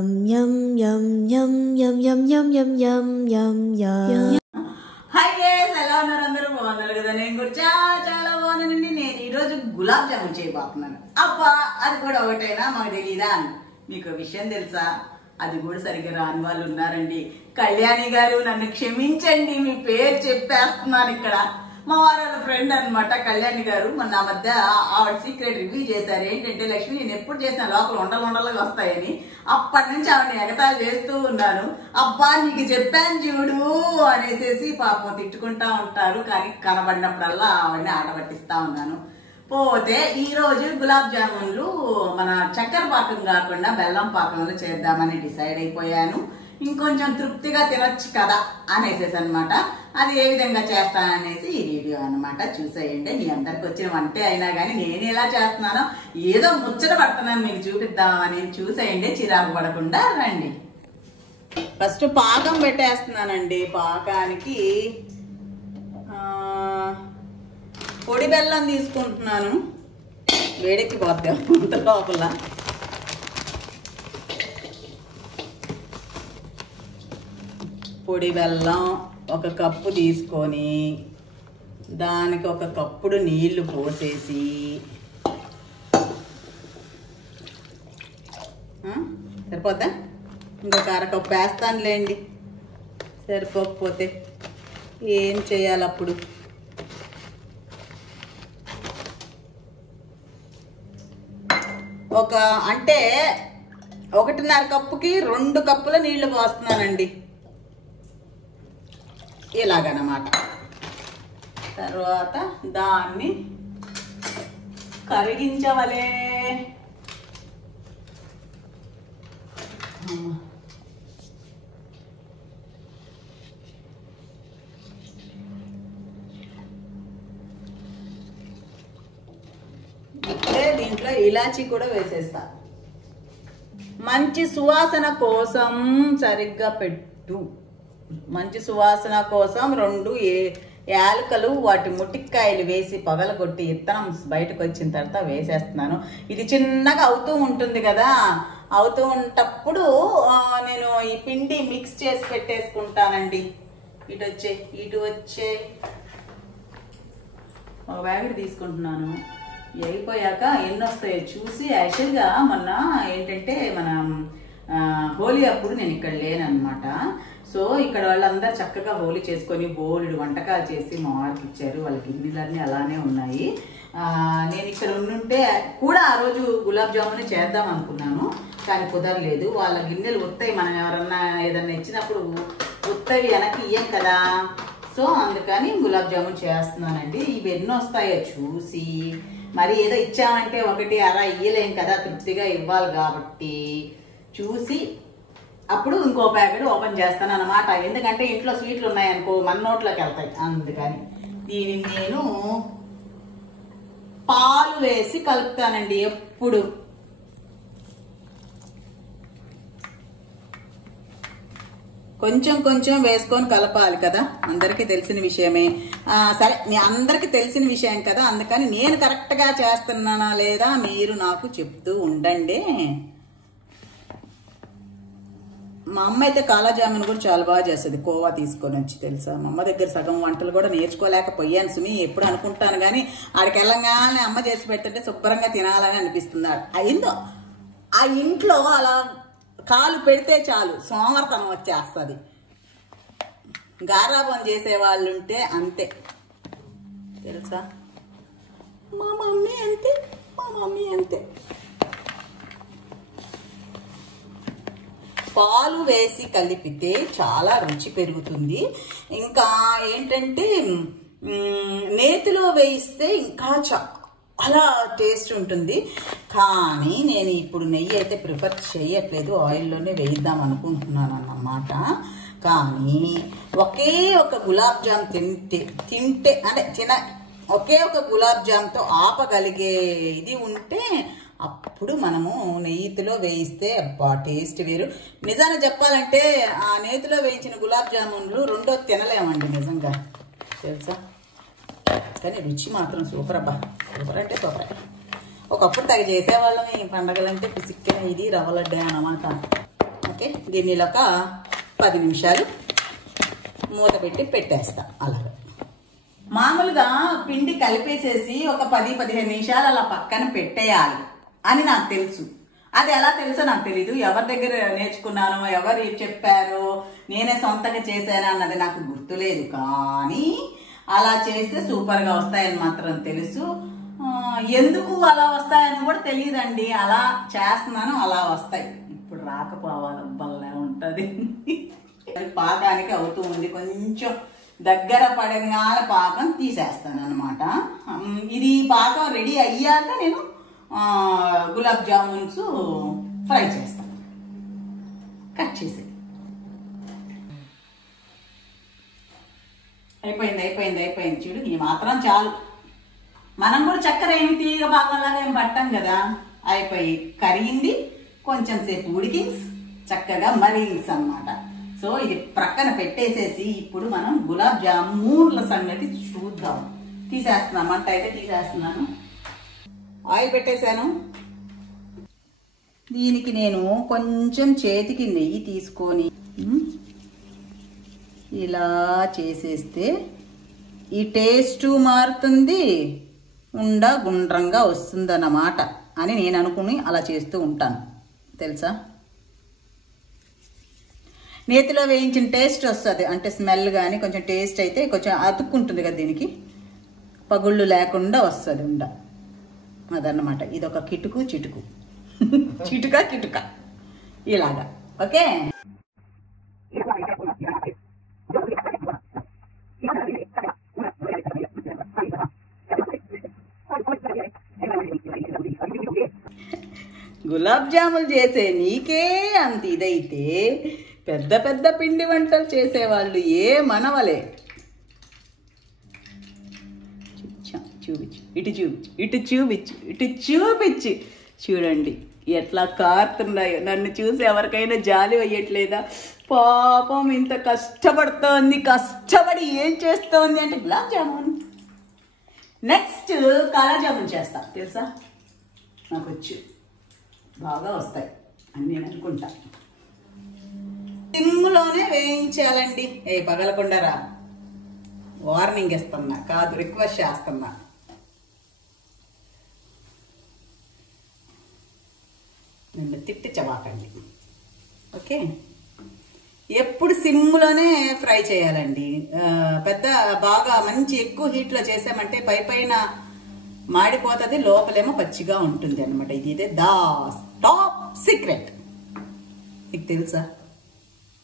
Yum yum yum yum yum yum yum yum yum yum yum. Hi guys, ఎలా ఉన్నారు అందరూ బాగున్నారు కదా? నేను కూడా చాలా బాగున్నానండి. నేను ఈ రోజు గులాబ్ జామున్ చేయబోతున్నాను. అబ్బా అది కూడా ఒకటైనా మాకు తెలీదా? మీకు విషయం తెలుసా? అది కూడా సరిగ్గా రాని వాళ్ళు ఉన్నారండి. కళ్యాణి గారు నన్ను క్షమించండి, మీ పేరు చెప్పేస్తున్నాను ఇక్కడ. మా వారి ఫ్రెండ్ అనమాట కళ్యాణి గారు. మొన్న ఆ మధ్య ఆవిడ సీక్రెట్ రివ్యూ చేశారు. ఏంటంటే లక్ష్మి నేను ఎప్పుడు చేసిన లోపల ఉండలుగా వస్తాయని. అప్పటి నుంచి ఆవిడని ఎగతాళి చేస్తూ ఉన్నాను. అబ్బా నీకు చెప్పాను చూడు అనేసి పాపం తిట్టుకుంటా ఉంటారు. కానీ కనబడినప్పుడల్లా ఆవిడని ఆట పట్టిస్తా ఉన్నాను. పోతే ఈ రోజు గులాబ్ జామున్లు మన చక్కెర పాకం కాకుండా బెల్లం పాకంలో చేద్దామని డిసైడ్ అయిపోయాను. ఇంకొంచెం తృప్తిగా తినొచ్చు కదా అనేసి అనమాట. అది ఏ విధంగా చేస్తాననేసి ఈ వీడియో అనమాట. చూసేయండి. మీ అందరికి వచ్చిన వంటే అయినా కానీ నేను ఎలా చేస్తున్నానో ఏదో ముచ్చట పడుతున్నాను మీకు చూపిద్దామని. చూసేయండి, చిరాకు పడకుండా రండి. ఫస్ట్ పాకం పెట్టేస్తున్నానండి. పాకానికి పొడి బెల్లం తీసుకుంటున్నాను. వేడెక్కి పోద్దాం అంత లోపల. పొడి బెల్లం 1 కప్పు తీసుకొని దానికి 1 కప్పుడు నీళ్లు పోసేసి సరిపోద్దా? ఇంకొక 1/2 కప్పు వేస్తానులేండి. సరిపోకపోతే ఏం చేయాలి అప్పుడు? అంటే 1.5 కప్పుకి 2 కప్పుల నీళ్లు పోస్తున్నానండి. ఇలాగనమాట. తర్వాత దాన్ని కరిగించవలే. ఇప్పుడే దీంట్లో ఇలాచీ కూడా వేసేస్తా. మంచి సువాసన కోసం సరిగ్గా పెట్టు. మంచి సువాసన కోసం 2 యాలకులు వాటి ముటిక్కాయలు వేసి పగలగొట్టి ఇత్తనం బయటకు వచ్చిన తర్వాత వేసేస్తున్నాను. ఇది చిన్నగా అవుతూ ఉంటుంది కదా, అవుతూ ఉంటప్పుడు నేను ఈ పిండి మిక్స్ చేసి పెట్టేసుకుంటానండి. ఇటు వచ్చే ఒక బ్యాగ్ తీసుకుంటున్నాను. అయిపోయాక ఎన్ని వస్తాయో చూసి. యాక్చువల్గా మొన్న ఏంటంటే మన హోలీ అప్పుడు నేను ఇక్కడ లేనమాట. సో ఇక్కడ వాళ్ళందరూ చక్కగా హోలీ చేసుకొని బోలెడు వంటకాలు చేసి మా వారికి ఇచ్చారు. వాళ్ళ గిన్నెలన్నీ అలానే ఉన్నాయి. నేను ఇక్కడ ఉండుంటే కూడా ఆ రోజు గులాబ్ జామున్ చేద్దాం అనుకున్నాను, కానీ కుదరలేదు. వాళ్ళ గిన్నెలు ఉత్తాయి. మనం ఎవరన్నా ఏదన్నా ఇచ్చినప్పుడు ఉత్తవి వెనక్కి ఇయ్యం కదా. సో అందుకని గులాబ్ జామున్ చేస్తున్నానండి. ఇవి ఎన్ని వస్తాయో చూసి, మరి ఏదో ఇచ్చామంటే 1/2 ఇయ్యలేం కదా, తృప్తిగా ఇవ్వాలి కాబట్టి చూసి అప్పుడు ఇంకో ప్యాకెట్ ఓపెన్ చేస్తాను అనమాట. ఎందుకంటే ఇంట్లో స్వీట్లు ఉన్నాయనుకో మన నోట్లోకి వెళ్తాయి. అందుకని దీనిని నేను పాలు వేసి కలుపుతానండి. ఎప్పుడు కొంచెం కొంచెం వేసుకొని కలపాలి కదా, అందరికీ తెలిసిన విషయమే. సరే, మీ అందరికీ తెలిసిన విషయం కదా, అందుకని నేను కరెక్ట్గా చేస్తున్నానా లేదా మీరు నాకు చెప్తూ ఉండండి. మా అమ్మ అయితే కాలా జామున్ కూడా చాలా బాగా చేస్తుంది. కోవా తీసుకొని వచ్చి. తెలుసా, మా అమ్మ దగ్గర సగం వంటలు కూడా నేర్చుకోలేకపోయాను సుమి. ఎప్పుడు అనుకుంటాను కానీ ఆడికి వెళ్ళంగానే అమ్మ చేసి పెడుతుంటే శుభ్రంగా తినాలని అనిపిస్తుంది. అయిందో ఆ ఇంట్లో అలా కాలు పెడితే చాలు సోమర్తనం వచ్చేస్తుంది. గారాబం చేసే వాళ్ళు ఉంటే అంతే. తెలుసా, మా మమ్మీ అంతే. పాలు వేసి కలిపితే చాలా రుచి పెరుగుతుంది. ఇంకా ఏంటంటే నేతిలో వేయిస్తే ఇంకా చాలా టేస్ట్ ఉంటుంది. కానీ నేను ఇప్పుడు నెయ్యి అయితే ప్రిఫర్ చేయట్లేదు, ఆయిల్లోనే వేయిద్దాం అనుకుంటున్నాను అన్నమాట. కానీ ఒకే ఒక గులాబ్ జామ్ తింటే అంటే ఒకే ఒక గులాబ్ జామ్తో ఆపగలిగే ఇది ఉంటే అప్పుడు మనము నెయ్యిలో వేయిస్తే అబ్బా టేస్ట్ వేరు. నిజాన్ని చెప్పాలంటే ఆ నేతిలో వేయించిన గులాబ్ జామున్లు రెండోది తినలేమండి నిజంగా, తెలుసా. కానీ రుచి మాత్రం సూపర్ అబ్బా. సూపర్ అంటే సూపర్. ఒకప్పుడు తగ్గ చేసేవాళ్ళం. ఈ పండగలంటే పిసిక్కిన ఇది రవ్వ లడ్డే అన్నమాట. ఓకే, దీన్ని ఇలా ఒక 10 నిమిషాలు మూత పెట్టి పెట్టేస్తా. అలాగా మామూలుగా పిండి కలిపేసేసి ఒక 10-15 నిమిషాలు అలా పక్కన పెట్టేయాలి అని నాకు తెలుసు. అది ఎలా తెలుసో నాకు తెలీదు, ఎవరి దగ్గర నేర్చుకున్నానో, ఎవరు చెప్పారో, నేనే సొంతంగా చేశాను అన్నది నాకు గుర్తులేదు. కానీ అలా చేస్తే సూపర్గా వస్తాయని మాత్రం తెలుసు. ఎందుకు అలా వస్తాయని కూడా తెలియదండి. అలా చేస్తున్నాను, అలా వస్తాయి. ఇప్పుడు రాకపోవాలి బల్లే ఉంటుంది. పాకానికి అవుతూ ఉంది, కొంచెం దగ్గర పడంగానే పాకం తీసేస్తాను అనమాట. ఇది పాకం రెడీ అయ్యాక నేను గులాబ్ జామున్స్ ఫ్రై చేస్తాను. కట్ చేసి అయిపోయింది చూడు, ఈ మాత్రం చాలు. మనం కూడా చక్కెర ఏమి తీగ పాకంలాగా ఏం పట్టాం కదా. అయిపోయి కరిగింది, కొంచెం సేపు ఉడికింగ్స్, చక్కగా మరిగింగ్స్ అన్నమాట. సో ఇది ప్రక్కన పెట్టేసేసి ఇప్పుడు మనం గులాబ్ జామున్ల సంగతి చూద్దాం. తీసేస్తున్నాం, మంట అయితే తీసేస్తున్నాను. ఆయిల్ పెట్టేశాను. దీనికి నేను కొంచెం చేతికి నెయ్యి తీసుకొని ఇలా చేసేస్తే ఈ టేస్ట్ మారుతుంది, గుండ్రంగా వస్తుందన్నమాట అని నేను అనుకుని అలా చేస్తూ ఉంటాను, తెలుసా. నేతిలో వేయించిన టేస్ట్ వస్తుంది, అంటే స్మెల్ కానీ కొంచెం టేస్ట్ అయితే కొంచెం అతుక్కుంటుంది కదా, దీనికి పగుళ్ళు లేకుండా వస్తుంది అదన్నమాట. ఇది ఒక కిటుకు చిటుకు కిటుక ఇలాగా. ఓకే, గులాబ్ జాములు చేసే నీకే అంత ఇదైతే పెద్ద పెద్ద పిండి వంటలు చేసేవాళ్ళు ఏ మనవలే. చూపించు, ఇటు చూపించు చూడండి ఎట్లా కారుతున్నాయో. నన్ను చూసి ఎవరికైనా జాలి వేయట్లేదా? పాపం ఇంత కష్టపడి ఏం చేస్తోంది అంటే గులాబ్ జామున్. నెక్స్ట్ కాలా జామున్ చేస్తా, తెలుసా. నాకు వచ్చు, బాగా వస్తాయి అని నేను అనుకుంటా. సిమ్లోనే వేయించాలండి. పగలకుండారా, వార్నింగ్ ఇస్తున్నా కాదు, రిక్వెస్ట్ చేస్తున్నా. నన్ను తిట్టించబాకండి, ఓకే. ఎప్పుడు సిమ్లోనే ఫ్రై చేయాలండి. బాగా మంచి ఎక్కువ హీట్లో చేసామంటే పైన మాడిపోతుంది, లోపలేమో పచ్చిగా ఉంటుంది అనమాట. ఇదే టాప్ సీక్రెట్. మీకు తెలుసా?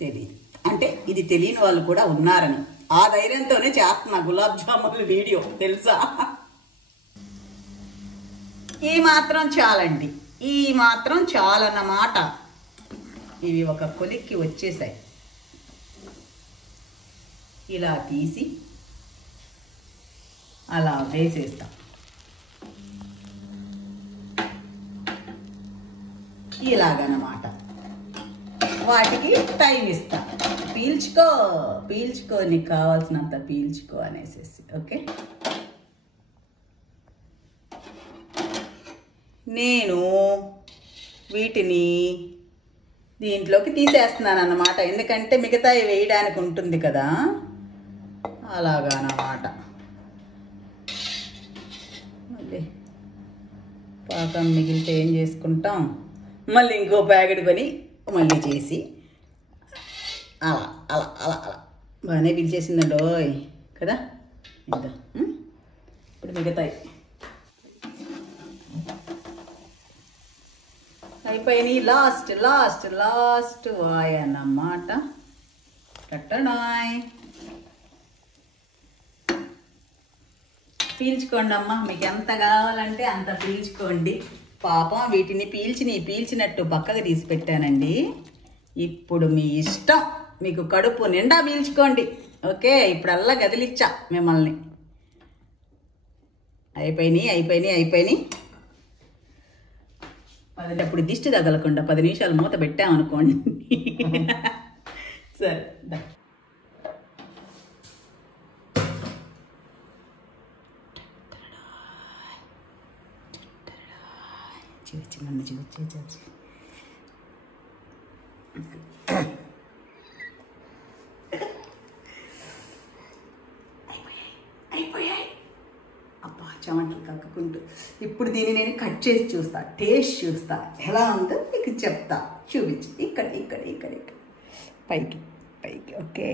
తెలియదు. అంటే ఇది తెలియని వాళ్ళు కూడా ఉన్నారని ఆ ధైర్యంతోనే చేస్తున్నా గులాబ్ జామున్ల వీడియో, తెలుసా. ఈ మాత్రం చాలండి, ఈ మాత్రం చాలన్నమాట. ఇవి ఒక కొలిక్కి వచ్చేసాయి. ఇలా తీసి అలా వేసేస్తాం. ఇలాగన్నమాట. వాటికి టైం ఇస్తా. పీల్చుకో నీకు కావాల్సినంత పీల్చుకో అనేసి. ఓకే, నేను వీటిని దీంట్లోకి తీసేస్తున్నాను అన్నమాట. ఎందుకంటే మిగతా వేయడానికి ఉంటుంది కదా, అలాగా అన్నమాట. మళ్ళీ పాకం మిగిలితే ఏం చేసుకుంటాం, మళ్ళీ ఇంకో ప్యాకెట్ కొని మళ్ళీ చేసి అలా అలా అలా అలా బాగానే పిలిచేసిందండో కదా. ఇంకా ఇప్పుడు మిగతాయి అయిపోయినాయి. లాస్ట్ వాయ్ అన్నమాట. టట్టడాయ్. పీల్చుకోండి అమ్మ, మీకు ఎంత కావాలంటే అంత పీల్చుకోండి. పాపం వీటిని పీల్చినట్టు పక్కకు తీసి పెట్టానండి. ఇప్పుడు మీ ఇష్టం, మీకు కడుపు నిండా పీల్చుకోండి. ఓకే, ఇప్పుడల్లా గదిలిచ్చా మిమ్మల్ని. అయిపోయినాయి. అప్పుడు దిష్టి తగలకుండా 10 నిమిషాలు మూత పెట్టామనుకోండి. సరే, నన్ను చూసి చెమటలు కక్కుకుంటూ ఇప్పుడు దీన్ని నేను కట్ చేసి చూస్తా, టేస్ట్ చూస్తా, ఎలా ఉందో నీకు చెప్తా. చూపించు, ఇక్కడ ఇక్కడ ఇక్కడ ఇక్కడ పైకి పైకి. ఓకే,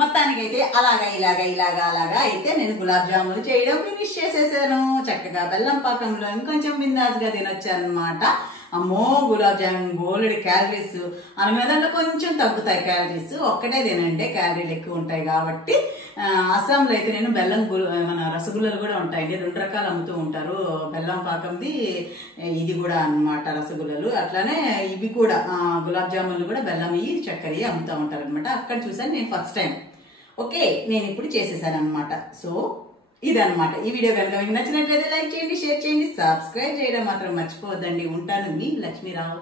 మొత్తానికైతే అలాగా అలాగా అయితే నేను గులాబ్ జాములు చేయడం ఫినిష్ చేసేసాను. చక్కగా బెల్లం పాకంలో ఇంకొంచెం బిందాస్గా తినొచ్చు అనమాట. అమ్మో, గులాబ్ జామున్ బోలెడు క్యాలరీస్, అనమేదంలో కొంచెం తగ్గుతాయి క్యాలరీస్, ఒక్కటే తినండి, క్యాలరీలు ఎక్కువ ఉంటాయి కాబట్టి. అస్సాంలో అయితే నేను మన రసగుల్లలు కూడా ఉంటాయండి, 2 రకాలు అమ్ముతూ ఉంటారు. బెల్లం పాకంది ఇది కూడా అన్నమాట రసగుల్లలు, అట్లానే ఇవి కూడా గులాబ్ జామున్లు కూడా బెల్లం చక్కెర అమ్ముతూ ఉంటారు అనమాట. అక్కడ చూసాను నేను ఫస్ట్ టైం. ఓకే, నేను ఇప్పుడు చేసేసాను అనమాట. సో ఇదన్నమాట ఈ వీడియో. కనుక మీకు నచ్చినట్లయితే లైక్ చేయండి, షేర్ చేయండి, సబ్స్క్రైబ్ చేయడం మాత్రం మర్చిపోవద్దండి. ఉంటాను, మీ లక్ష్మీరావు.